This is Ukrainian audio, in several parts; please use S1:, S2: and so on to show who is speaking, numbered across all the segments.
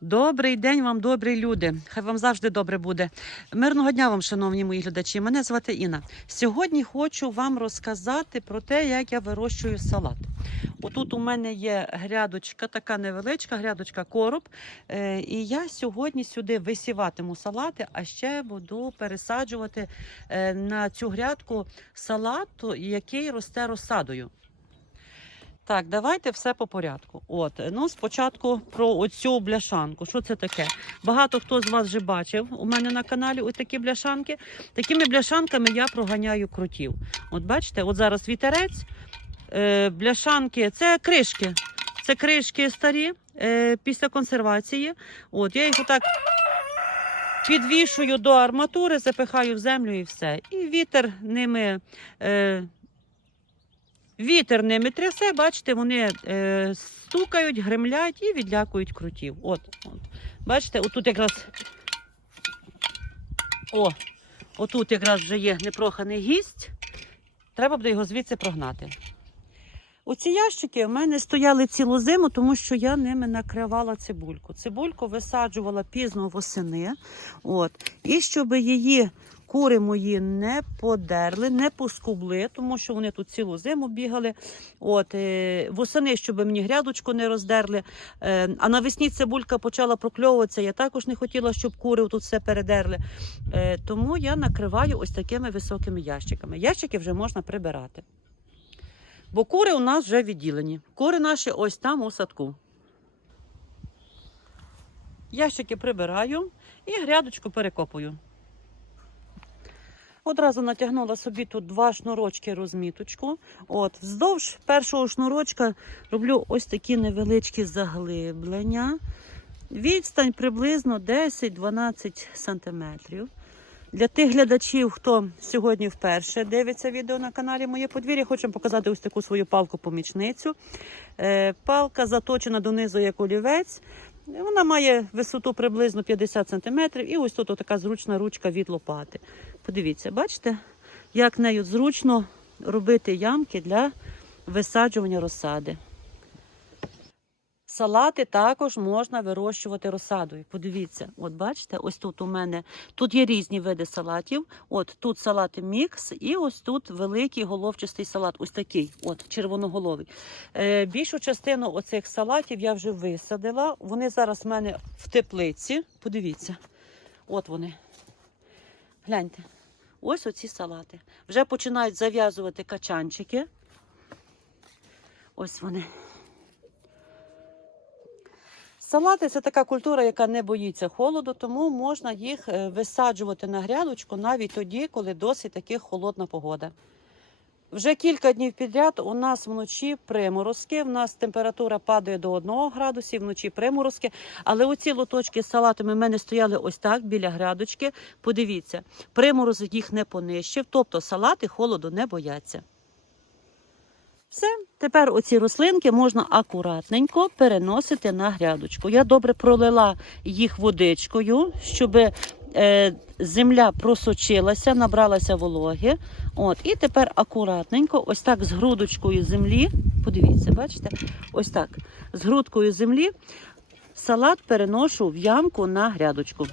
S1: Добрий день вам, добрі люди. Хай вам завжди добре буде. Мирного дня вам, шановні мої глядачі. Мене звати Інна. Сьогодні хочу вам розказати про те, як я вирощую салат. Отут у мене є грядочка, така невеличка, грядочка короб. Е, і я сьогодні сюди висіватиму салати, а ще буду пересаджувати е, на цю грядку салат, який росте розсадою. Так, давайте все по порядку. От, ну спочатку про оцю бляшанку. Що це таке? Багато хто з вас вже бачив у мене на каналі ось такі бляшанки. Такими бляшанками я проганяю крутів. От бачите, от зараз вітерець, е, бляшанки, це кришки. Це кришки старі е, після консервації. От, я їх отак підвішую до арматури, запихаю в землю і все. І вітер ними. Е, Вітер ними трясе, бачите, вони е, стукають, гремлять і відлякують крутів. От, от. Бачите, отут якраз. О, отут якраз вже є непроханий гість. Треба буде його звідси прогнати. Оці ящики в мене стояли цілу зиму, тому що я ними накривала цибульку. Цибульку висаджувала пізно восени. От. І щоб її кури мої не подерли, не поскубли, тому що вони тут цілу зиму бігали. От, е, восени, щоб мені грядочку не роздерли. Е, а навесні цибулька почала прокльовуватися. Я також не хотіла, щоб кури тут все передерли. Е, тому я накриваю ось такими високими ящиками. Ящики вже можна прибирати. Бо кури у нас вже відділені. Кури наші ось там у садку. Ящики прибираю і грядочку перекопую. Одразу натягнула собі тут два шнурочки розміточку. От, вздовж першого шнурочка роблю ось такі невеличкі заглиблення. Відстань приблизно 10-12 сантиметрів. Для тих глядачів, хто сьогодні вперше дивиться відео на каналі Моє подвір'я, хочу показати ось таку свою палку-помічницю. Е, палка заточена донизу як олівець. Вона має висоту приблизно 50 см і ось тут така зручна ручка від лопати. Подивіться, бачите, як нею зручно робити ямки для висаджування розсади. Салати також можна вирощувати розсадою. Подивіться, от бачите, ось тут у мене тут є різні види салатів. От тут салати мікс, і ось тут великий головчастий салат. Ось такий, от червоноголовий. Е, більшу частину оцих салатів я вже висадила. Вони зараз в мене в теплиці. Подивіться, от вони. Гляньте, ось оці салати. Вже починають зав'язувати качанчики. Ось вони. Салати це така культура, яка не боїться холоду, тому можна їх е, висаджувати на грядочку навіть тоді, коли досить таки холодна погода. Вже кілька днів підряд у нас вночі приморозки. У нас температура падає до 1 градусів, вночі приморозки. Але оці лоточки з салатами в мене стояли ось так біля грядочки. Подивіться, приморозок їх не понищив, тобто салати холоду не бояться. Все, тепер оці рослинки можна акуратненько переносити на грядочку. Я добре пролила їх водичкою, щоб земля просочилася, набралася вологи. От, і тепер акуратненько, ось так з грудочкою землі. Подивіться, бачите? Ось так. З грудкою землі салат переношу в ямку на грядочку.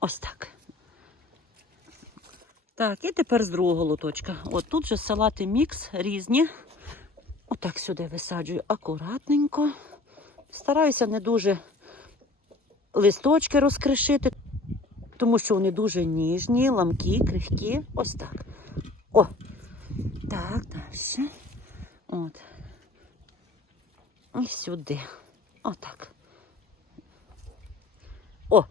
S1: Ось так. Так, і тепер з другого лоточка. От тут же салати мікс різні. Отак сюди висаджую акуратненько. Стараюся не дуже листочки розкришити, тому що вони дуже ніжні, ламкі, крихкі. Ось так. О! Так, далі. От. І сюди. Отак. О!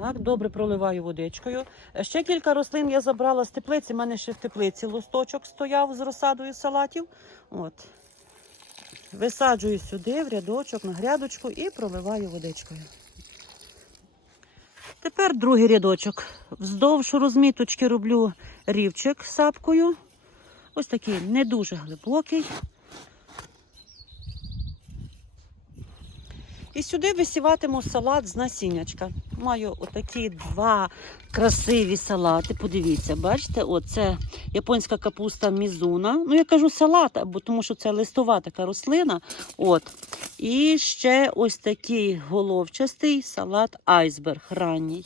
S1: Так, добре проливаю водичкою. Е, Ще кілька рослин я забрала з теплиці. У мене ще в теплиці листочок стояв з розсадою салатів. От. Висаджую сюди, в рядочок, на грядочку і проливаю водичкою. Тепер другий рядочок. Вздовж розміточки роблю рівчик сапкою. Ось такий не дуже глибокий. І сюди висіватиму салат з насіннячка. Маю отакі два красиві салати. Подивіться, бачите, оце японська капуста мізуна. Ну, я кажу салат, тому що це листова така рослина. От. І ще ось такий головчастий салат айсберг ранній.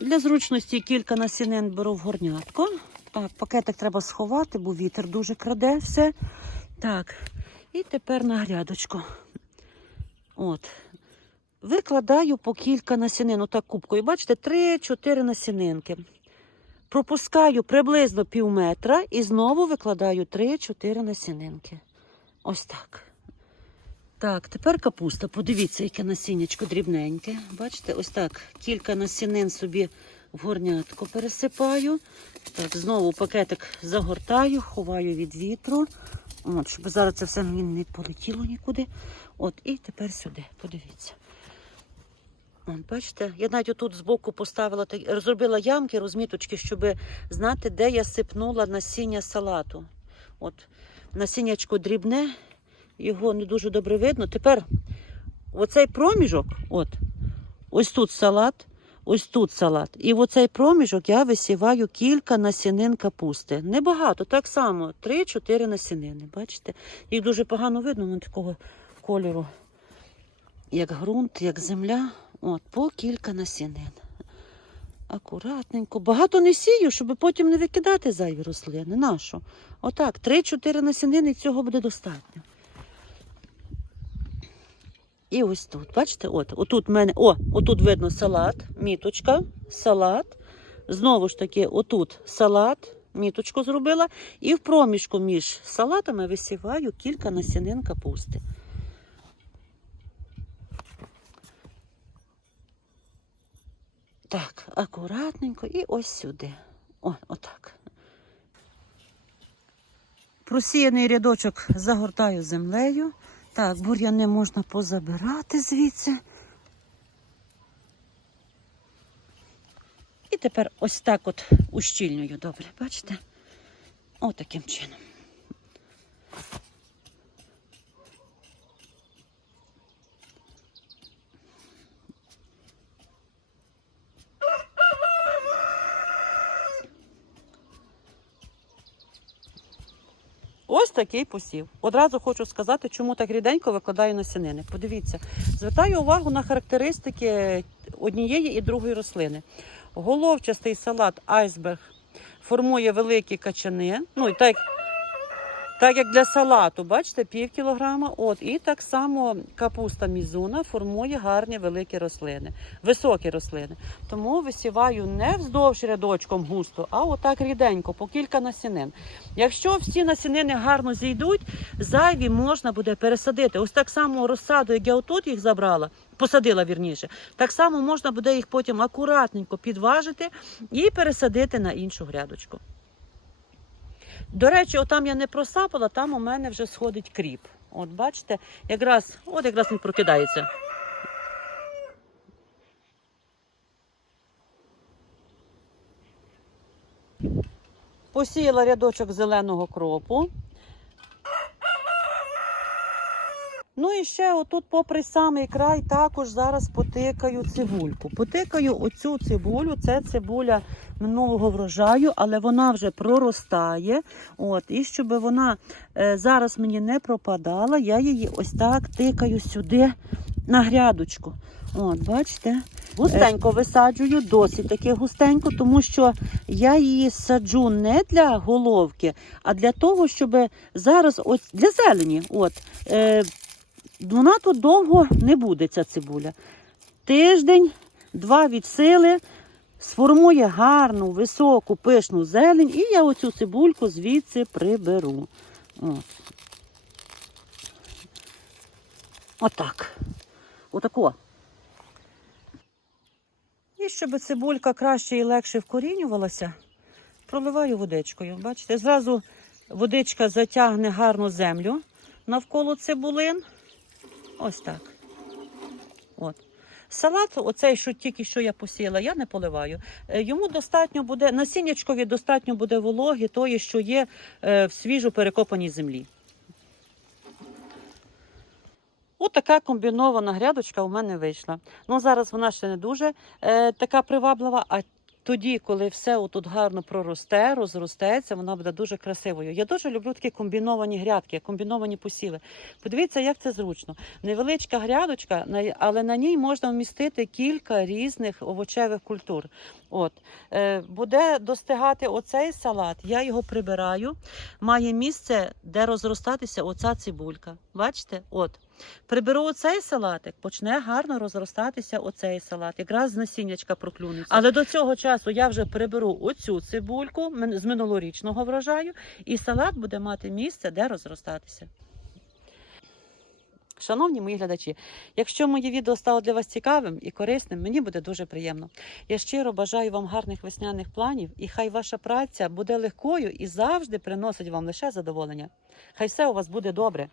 S1: Для зручності кілька насінин беру в горнятко. Так, пакетик треба сховати, бо вітер дуже краде все. Так, і тепер на грядочку. От. Викладаю по кілька насінин, отак кубкою. Бачите, 3-4 насінинки. Пропускаю приблизно пів метра і знову викладаю 3-4 насінинки. Ось так. Так, тепер капуста. Подивіться, яке насіннячко дрібненьке. Бачите, ось так. Кілька насінин собі в горнятку пересипаю. Так, знову пакетик загортаю, ховаю від вітру. От, щоб зараз це все не полетіло нікуди. От, і тепер сюди, подивіться. От, бачите, я навіть отут збоку поставила, так- зробила ямки, розміточки, щоб знати, де я сипнула насіння салату. От, насіннячко дрібне, його не дуже добре видно. Тепер оцей проміжок, от, ось тут салат, ось тут салат. І в оцей проміжок я висіваю кілька насінин капусти. Небагато, так само, 3-4 насінини. Бачите? Їх дуже погано видно, вони такого кольору, як ґрунт, як земля. От, по кілька насінин. Акуратненько. Багато не сію, щоб потім не викидати зайві рослини. Нащо? Отак, 3-4 насінини цього буде достатньо. І ось тут, бачите, от, отут в мене, о, отут видно салат, міточка, салат. Знову ж таки, отут салат, міточку зробила. І в проміжку між салатами висіваю кілька насінин капусти. Так, акуратненько і ось сюди. О, отак. Просіяний рядочок загортаю землею. Так, бур'яни можна позабирати звідси. І тепер ось так от ущільнюю добре, бачите? Отаким чином. Ось такий посів. Одразу хочу сказати, чому так ріденько викладаю насінини. Подивіться, звертаю увагу на характеристики однієї і другої рослини. Головчастий салат айсберг формує великі качани. Ну і так, так як для салату, бачите, пів кілограма. От і так само капуста мізуна формує гарні великі рослини, високі рослини. Тому висіваю не вздовж рядочком густо, а отак ріденько, по кілька насінин. Якщо всі насінини гарно зійдуть, зайві можна буде пересадити. Ось так само розсаду, як я отут їх забрала, посадила вірніше, так само можна буде їх потім акуратненько підважити і пересадити на іншу грядочку. До речі, отам я не просапала, там у мене вже сходить кріп. От бачите, якраз, от якраз він прокидається. Посіяла рядочок зеленого кропу. Ну і ще отут, попри самий край, також зараз потикаю цибульку. Потикаю оцю цибулю, це цибуля минулого врожаю, але вона вже проростає. От, і щоб вона е, зараз мені не пропадала, я її ось так тикаю сюди на грядочку. От, бачите? Густенько висаджую, досить таки густенько, тому що я її саджу не для головки, а для того, щоб зараз ось для зелені. От, е, вона тут довго не буде, ця цибуля. Тиждень, два від сили, сформує гарну, високу, пишну зелень, і я оцю цибульку звідси приберу. От. Отак. Отако. І щоб цибулька краще і легше вкорінювалася, проливаю водичкою. Бачите, зразу водичка затягне гарну землю навколо цибулин. Ось так. От. Салат, оцей, що тільки що я посіяла, я не поливаю. Е, Йому достатньо буде, насіннячкові достатньо буде вологи, тої, що є е, в свіжо перекопаній землі. Отака комбінована грядочка у мене вийшла. Ну зараз вона ще не дуже е, така приваблива. А тоді, коли все отут гарно проросте, розростеться, вона буде дуже красивою. Я дуже люблю такі комбіновані грядки, комбіновані посіви. Подивіться, як це зручно. Невеличка грядочка, але на ній можна вмістити кілька різних овочевих культур. От е, буде достигати оцей салат. Я його прибираю. Має місце, де розростатися оця цибулька. Бачите? От. Приберу оцей салатик, почне гарно розростатися оцей салат. Якраз з насіннячка проклюнеться. Але до цього часу я вже приберу оцю цибульку з минулорічного врожаю, і салат буде мати місце, де розростатися. Шановні мої глядачі, якщо моє відео стало для вас цікавим і корисним, мені буде дуже приємно. Я щиро бажаю вам гарних весняних планів, і хай ваша праця буде легкою і завжди приносить вам лише задоволення. Хай все у вас буде добре.